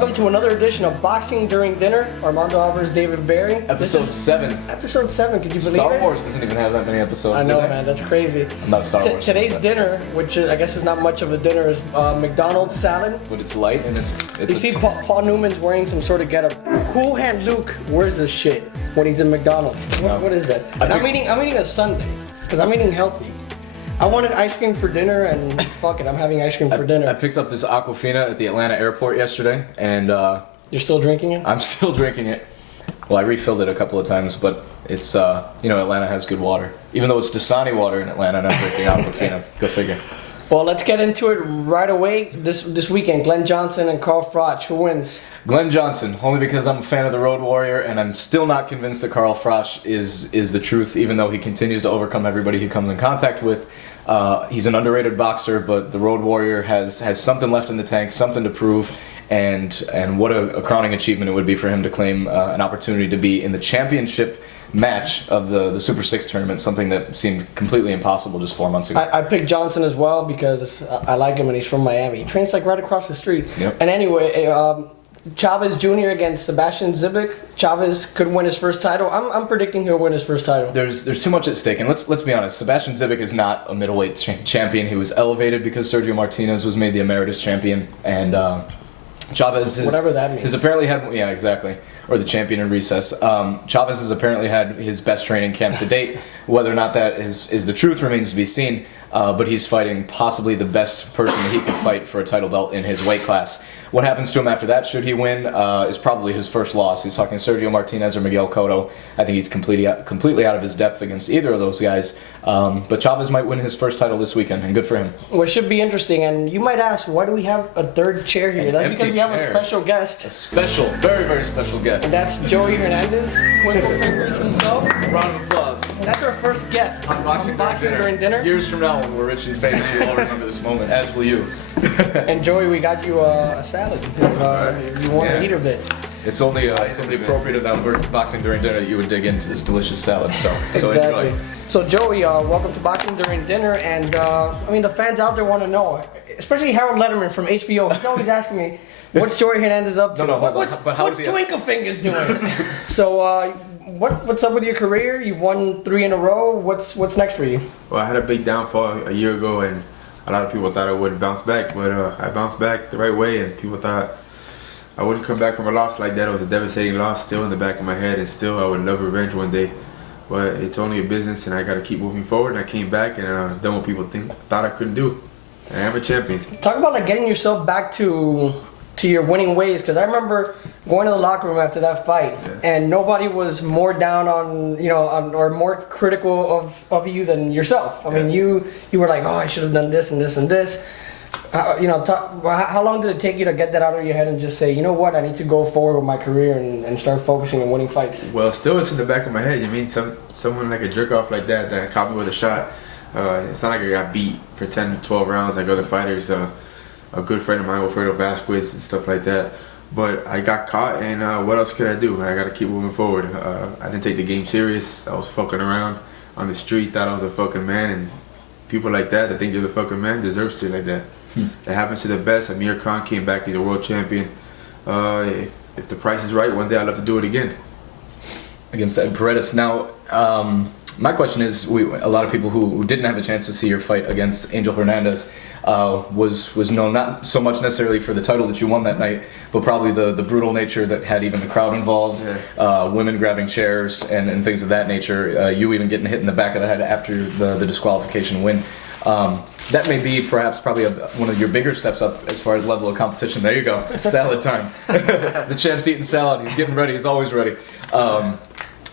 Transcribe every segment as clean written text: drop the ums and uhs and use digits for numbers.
Welcome to another edition of Boxing During Dinner. Armando Alvarez, David Barry. Episode 7. Episode 7, could you believe Star it? Wars doesn't even have that many episodes. I know, man, that's crazy. I'm not a Star Wars. Today's dinner, which I guess is not much of a dinner, is McDonald's salad. But it's light and it's You see Paul Newman's wearing some sort of getup. Cool Hand Luke wears this shit when he's in McDonald's. What is that? And I'm eating a sundae, because I'm eating healthy. I wanted ice cream for dinner, and fuck it, I'm having ice cream for dinner. I picked up this Aquafina at the Atlanta airport yesterday, and You're still drinking it? I'm still drinking it. Well, I refilled it a couple of times, but it's, Atlanta has good water. Even though it's Dasani water in Atlanta, and I'm drinking Aquafina. Go figure. Well, let's get into it right away. This weekend, Glenn Johnson and Carl Froch. Who wins? Glenn Johnson, only because I'm a fan of the Road Warrior, and I'm still not convinced that Carl Froch is the truth, even though he continues to overcome everybody he comes in contact with. He's an underrated boxer, but the Road Warrior has something left in the tank, something to prove, and what a crowning achievement it would be for him to claim an opportunity to be in the championship match of the Super 6 tournament, something that seemed completely impossible just 4 months ago. I picked Johnson as well because I like him and he's from Miami. He trains like right across the street. Yep. And anyway, Chavez Jr. against Sebastian Zibic. Chavez could win his first title. I'm predicting he'll win his first title. There's too much at stake, and let's be honest. Sebastian Zibic is not a middleweight champion. He was elevated because Sergio Martinez was made the emeritus champion, and Chavez whatever that means. has apparently had exactly, or the champion in recess. Chavez has apparently had his best training camp to date. Whether or not that is the truth remains to be seen. But he's fighting possibly the best person that he could fight for a title belt in his weight class. What happens to him after that, should he win, is probably his first loss. He's talking Sergio Martinez or Miguel Cotto. I think he's completely out of his depth against either of those guys. But Chavez might win his first title this weekend, and good for him. Well, it should be interesting. And you might ask, why do we have a third chair here? That's because we have a special guest. A special, very, very special guest. And that's Joey Hernandez, Twinkle Fingers himself. Round of applause. And that's our first guest On Boxing During Dinner. Years from now, when we're rich and famous, you'll all remember this moment, as will you. And Joey, we got you a salad if you want to eat a bit. It's only appropriate that on Boxing During Dinner that you would dig into this delicious salad. So Exactly. enjoy. So Joey, welcome to Boxing During Dinner, and the fans out there want to know, especially Harold Letterman from HBO. He's always asking me, what's Joey Hernandez up to? What's Twinkle Fingers doing? So what's up with your career? You've won 3 in a row. What's next for you? Well, I had a big downfall a year ago, and a lot of people thought I wouldn't bounce back, but I bounced back the right way, and people thought I wouldn't come back from a loss like that. It was a devastating loss still in the back of my head, and still I would love revenge one day. But it's only a business, and I got to keep moving forward, and I came back and done what people thought I couldn't do. I am a champion. Talk about like getting yourself back to your winning ways, because I remember going to the locker room after that fight, and nobody was more down on or more critical of you than yourself. I mean, you were like, oh, I should have done this and this and this. How long did it take you to get that out of your head and just say, you know what, I need to go forward with my career and start focusing on winning fights? Well, still it's in the back of my head. You mean someone like a jerk off like that caught me with a shot. It's not like I got beat for 10 to 12 rounds like other fighters. A good friend of mine, Wilfredo Vasquez, and stuff like that. But I got caught, and what else could I do? I got to keep moving forward. I didn't take the game serious. I was fucking around on the street, thought I was a fucking man, and people like that think they're the fucking man deserve shit like that. It happens to the best. Amir Khan came back, he's a world champion. If the price is right, one day I'd love to do it again. Against Ed Paredes. Now, my question is, a lot of people who didn't have a chance to see your fight against Angel Hernandez was known not so much necessarily for the title that you won that night, but probably the brutal nature that had even the crowd involved, women grabbing chairs and things of that nature, you even getting hit in the back of the head after the disqualification win. That may be probably one of your bigger steps up as far as level of competition. There you go, salad time. The champ's eating salad, he's getting ready, he's always ready.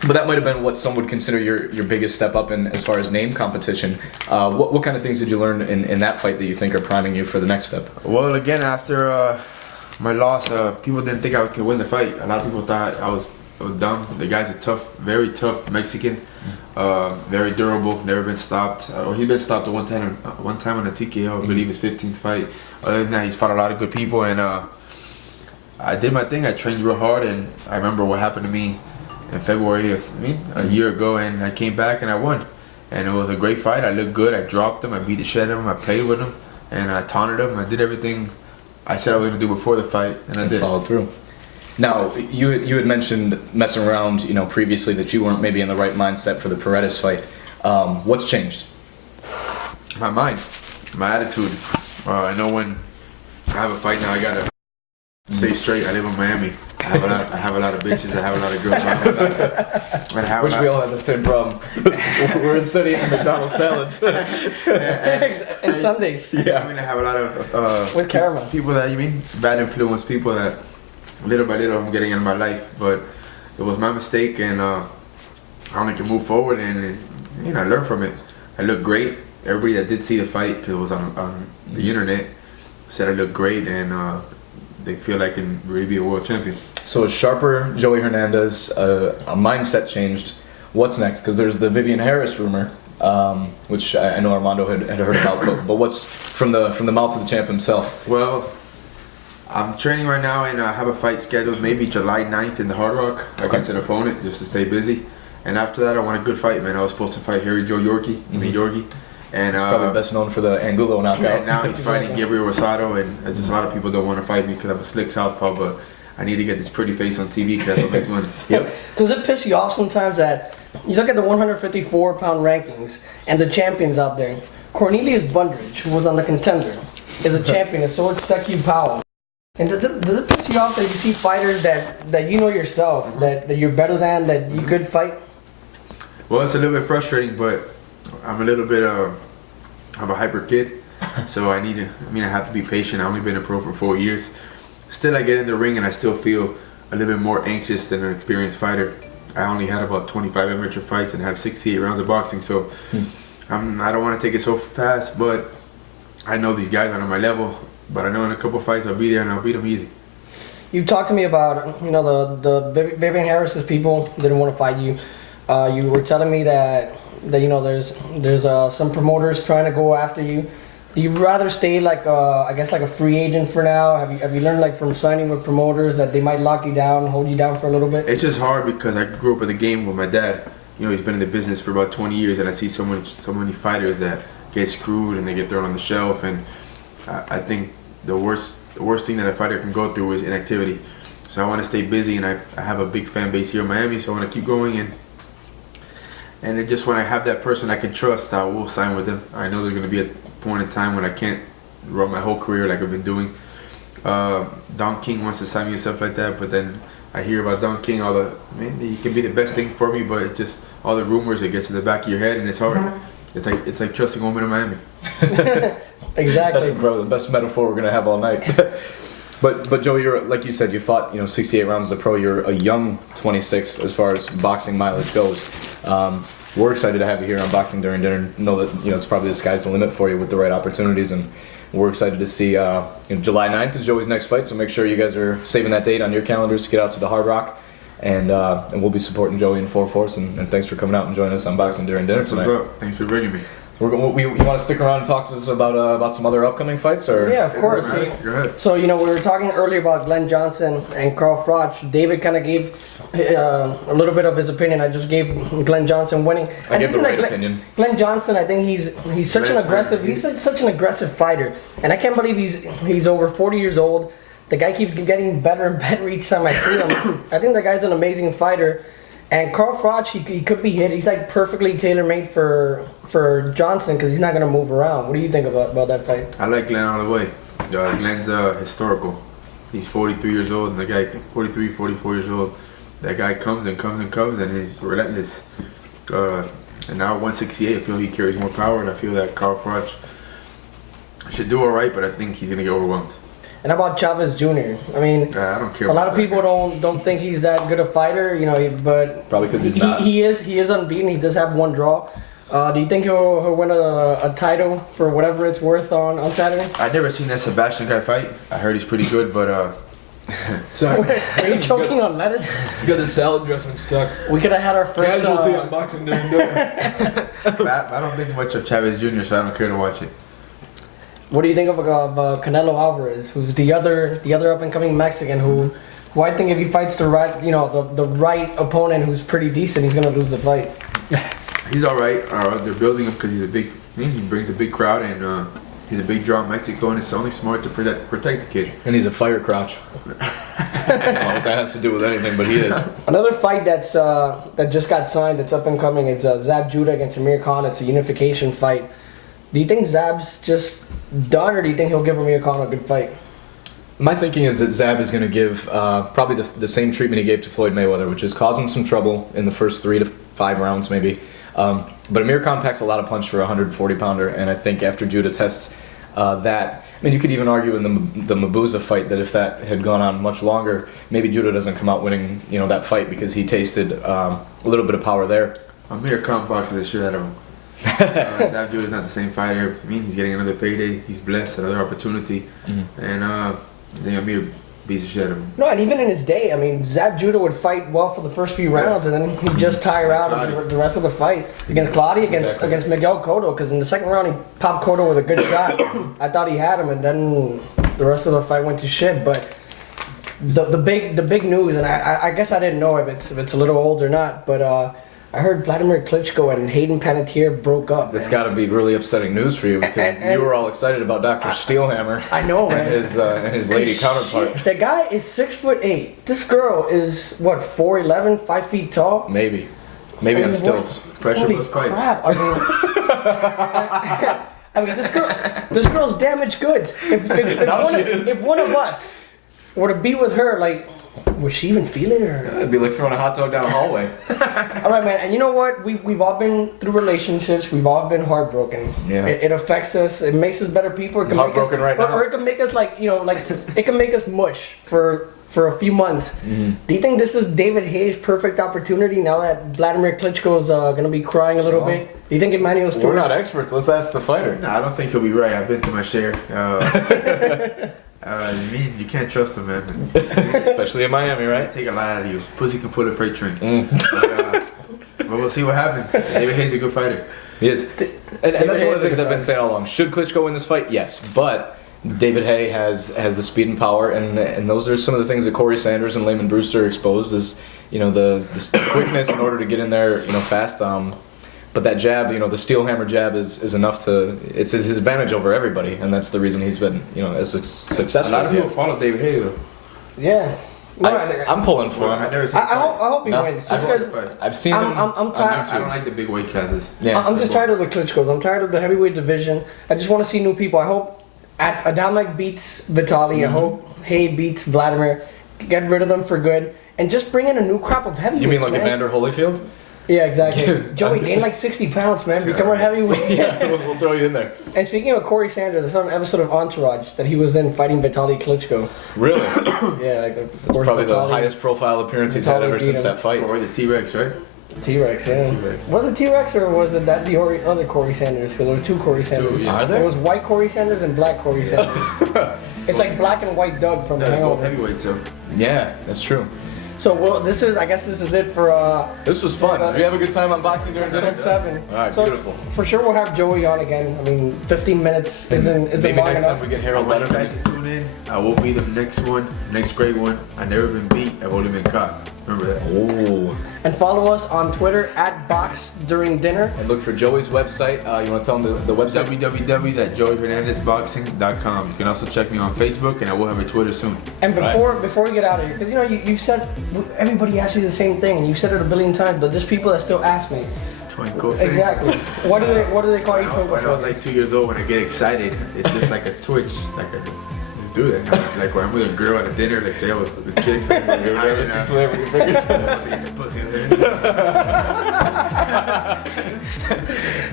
But that might have been what some would consider your biggest step up in as far as name competition. What kind of things did you learn in that fight that you think are priming you for the next step? Well, again, after my loss, people didn't think I could win the fight. A lot of people thought I was dumb. The guy's a very tough Mexican, very durable, never been stopped. He's been stopped one time on a TKO, I believe his 15th fight. Other than that, he's fought a lot of good people, and I did my thing. I trained real hard, and I remember what happened to me in February, a year ago, and I came back and I won. And it was a great fight. I looked good. I dropped him. I beat the shit out of him. I played with him, and I taunted him. I did everything I said I was gonna do before the fight, and I and did. followed through. Now, you had mentioned messing around, previously that you weren't maybe in the right mindset for the Paredes fight. What's changed? My mind, my attitude. I know when I have a fight now, I gotta stay straight. I live in Miami. I have a lot of bitches. I have a lot of girls. Which we all have the same problem. We're in city eating McDonald's salads. And Sundays Yeah, I mean, I have a lot of with caramel. people that bad influence, people that little by little I'm getting in my life. But it was my mistake, and I only can move forward, and I learn from it. I look great. Everybody that did see the fight, because it was on the internet, said I look great, and they feel I can really be a world champion. So a sharper Joey Hernandez, a mindset changed. What's next? Because there's the Vivian Harris rumor, which I know Armando had heard about. But what's from the mouth of the champ himself? Well, I'm training right now, and I have a fight scheduled maybe July 9th in the Hard Rock against an opponent, just to stay busy. And after that, I want a good fight, man. I was supposed to fight Harry Joe Yorkie, Yorkie. And Probably best known for the Angulo knockout. and now he's fighting Gabriel Rosado, and just a lot of people don't want to fight me because I'm a slick southpaw, but I need to get this pretty face on TV because that's what makes money. Yep. Does it piss you off sometimes that you look at the 154-pound rankings and the champions out there? Cornelius Bundridge, who was on the Contender, is a champion, and so is Sekou Powell. And does it piss you off that you see fighters that you know yourself, that you're better than, that you could fight? Well, it's a little bit frustrating, but I'm a little bit I'm a hyper kid, so I have to be patient. I've only been a pro for 4 years. Still, I get in the ring and I still feel a little bit more anxious than an experienced fighter. I only had about 25 amateur fights and have 68 rounds of boxing, so I don't want to take it so fast, but I know these guys are on my level, but I know in a couple fights I'll be there and I'll beat them easy. You've talked to me about, the Vivian Harris's people didn't want to fight you. You were telling me that there's some promoters trying to go after you. Do you rather stay like a free agent for now? Have you learned from signing with promoters that they might lock you down, hold you down for a little bit? It's just hard because I grew up in the game with my dad. He's been in the business for about 20 years, and I see so many fighters that get screwed and they get thrown on the shelf. And I think the worst thing that a fighter can go through is inactivity. So I want to stay busy, and I have a big fan base here in Miami, so I want to keep going. And it just when I have that person I can trust, I will sign with them. I know there's going to be a point in time when I can't run my whole career like I've been doing. Don King wants to sign me and stuff like that, but then I hear about Don King, he can be the best thing for me, but it's just all the rumors, it gets to the back of your head and it's hard. It's like trusting a woman in Miami. Exactly. That's probably the best metaphor we're gonna have all night. But Joe, you're like you said, you fought 68 rounds as a pro. You're a young 26 as far as boxing mileage goes. We're excited to have you here on Boxing During Dinner. Know that it's probably the sky's the limit for you with the right opportunities, and we're excited to see. July 9th is Joey's next fight, so make sure you guys are saving that date on your calendars to get out to the Hard Rock, and we'll be supporting Joey in full force. And thanks for coming out and joining us on Boxing During Dinner tonight. What's up? Thanks for bringing me. You want to stick around and talk to us about some other upcoming fights, or? Yeah, of course. Go ahead. So we were talking earlier about Glenn Johnson and Carl Froch. David kind of gave a little bit of his opinion. I just gave Glenn Johnson winning. I gave the right Glenn, opinion. Glenn Johnson, I think he's such an aggressive. He's such an aggressive fighter, and I can't believe he's over 40 years old. The guy keeps getting better and better each time I see him. I think the guy's an amazing fighter. And Carl Froch, he could be hit. He's like perfectly tailor-made for Johnson because he's not going to move around. What do you think about that fight? I like Glenn all the way. Glenn's historical. He's 43 years old, and the guy 43, 44 years old. That guy comes and comes and comes, and he's relentless. And now at 168, I feel he carries more power, and I feel that Carl Froch should do all right, but I think he's going to get overwhelmed. And how about Chavez Jr.? I mean, I don't care. A lot of people don't think he's that good a fighter, but Probably because he's not. He is unbeaten. He does have one draw. Do you think he'll win a title for whatever it's worth on Saturday? I've never seen that Sebastian guy fight. I heard he's pretty good, but Sorry. Are you choking on lettuce? You got the salad dressing stuck. We could have had our first Casualty on Boxing During Dinner. I don't think much of Chavez Jr., so I don't care to watch it. What do you think of Canelo Alvarez, who's the other up and coming Mexican who I think if he fights the right the right opponent who's pretty decent, he's gonna lose the fight. He's all right. They're building him because he brings a big crowd, and He's a big draw in Mexico, and it's only smart to protect the kid. And he's a fire crotch. I don't know what that has to do with anything, but he is. Another fight that's that just got signed, that's up and coming, is Zab Judah against Amir Khan. It's a unification fight. Do you think Zab's just done, or do you think he'll give Amir Khan a good fight? My thinking is that Zab is going to give probably the same treatment he gave to Floyd Mayweather, which is cause him some trouble in the first 3 to 5 rounds, maybe. But Amir Khan packs a lot of punch for a 140-pounder, and I think after Judah tests that, I mean, you could even argue in the Mabuza fight that if that had gone on much longer, maybe Judah doesn't come out winning, that fight because he tasted a little bit of power there. Amir Khan boxes the shit out of him. Zab Judah's not the same fighter. I mean, he's getting another payday. He's blessed, another opportunity, and then Amir beats the shit out of him. No, and even in his day, I mean, Zab Judah would fight well for the first few rounds, and then he'd just tire out of the rest of the fight. Against Claudia, against Miguel Cotto, because in the second round he popped Cotto with a good shot. I thought he had him, and then the rest of the fight went to shit. But the big news, and I guess I didn't know if it's a little old or not, but I heard Vladimir Klitschko and Hayden Panettiere broke up. That's got to be really upsetting news for you because And you were all excited about Dr. Steelhammer. I know, man. And his lady counterpart. The guy is 6'8". This girl is what, 4'11", 5 feet tall. Maybe on stilts. Pressure Holy plus pipes. crap! I mean, this girl's damaged goods. If one of us were to be with her, like, would she even feel it? Or? It'd be like throwing a hot dog down a hallway. All right, man. And you know what? We've all been through relationships. We've all been heartbroken. Yeah. It affects us. It makes us better people. It can Heartbroken make us, right now. Or it can make us like it can make us mush for a few months. Do you think this is David Hayes' perfect opportunity now that Vladimir Klitschko is gonna be crying a little bit? Do you think Emmanuel Stewart? We're not experts. Let's ask the fighter. No, I don't think he'll be right. I've been through my share. You can't trust him, man. Especially in Miami, right? Take a lot out of you. Pussy can pull a freight train. But we'll see what happens. David Hayes is a good fighter. He is. And that's one of the things I've been saying all along. Should Klitschko win this fight? Yes. But David Hay has the speed and power, and those are some of the things that Corey Sanders and Layman Brewster exposed is, the quickness in order to get in there, fast. But that jab, the steel hammer jab is enough to, it's his advantage over everybody, and that's the reason he's been, as successful A lot as of he people is. follow David Hayes, though. Yeah. No, I'm pulling for I've him. never seen I hope he No, wins. I've- Just because I've seen him I'm on tired. I don't YouTube. like the big weight classes. Yeah. I'm just tired of the Klitschkos. I'm tired of the heavyweight division. I just want to see new people. I hope Adamek beats Vitaly. I hope Hay beats Vladimir. Get rid of them for good. And just bring in a new crop of heavyweights. You mean like man. Evander Holyfield? Yeah, exactly. Yeah. Joey, gain like 60 pounds, man. Become a heavyweight. Yeah, we'll throw you in there. And speaking of Corey Sanders, I saw an episode of Entourage that he was in fighting Vitaly Klitschko. Really? Yeah, like That's probably the highest profile appearance he's had Vitaly ever beat since him. that fight. Or the T-Rex, right? T-Rex, yeah. T-Rex. Was it T-Rex or was it that the other Corey Sanders? Because there were two Corey Sanders. yeah. Are there? There was white Corey Sanders and black Corey Sanders. It's like black and white Doug from No, they're both Hangover. heavyweights, so. Yeah, that's true. So well, I guess this is it for This was fun. Did you have a good time unboxing during dinner? episode 7. All right, So beautiful. for sure we'll have Joey on again. I mean, 15 minutes isn't Maybe long next enough. time we get I Harold want you Letterman. guys to tune in. I will be the next one, next great one. I've never been beat. I've only been caught. Remember that. Oh. And follow us on Twitter at Box During Dinner. And look for Joey's website. You want to tell him the website? www.joeyfernandezboxing.com. You can also check me on Facebook, and I will have a Twitter soon. And before we get out of here, because you said everybody asks you the same thing, and you said it a billion times, but there's people that still ask me. Twinkle. Exactly. What do they call you? Twinkle When I was like 2 years old, when I get excited, it's just like a twitch. Like I just do that. Like when I'm with a girl at a dinner, like say I was with the chicks. Like, You've never seen play with your fingers.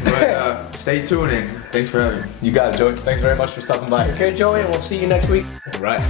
But stay tuned and thanks for having me. You got it, Joey. Thanks very much for stopping by. Okay, Joey, and we'll see you next week. All right.